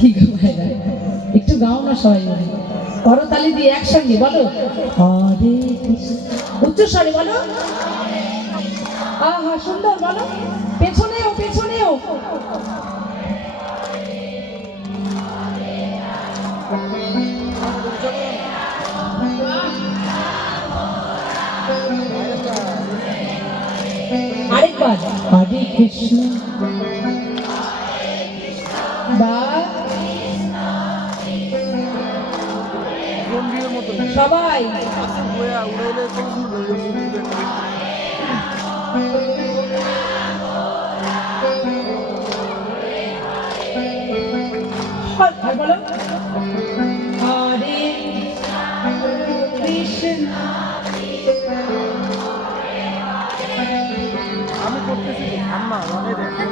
কি গায় একটু গাও না সবাই মিলে, করতালি দিয়ে একসঙ্গে বলো হরে কৃষ্ণ, উচ্চস্বরে বলো। আহা সুন্দর, বলো পেছনেও পেছনেও। আরেকবার হরে কৃষ্ণ বা সবাই বলো হরে কৃষ্ণ। আমি করতেছি আম্মা মানে দেখো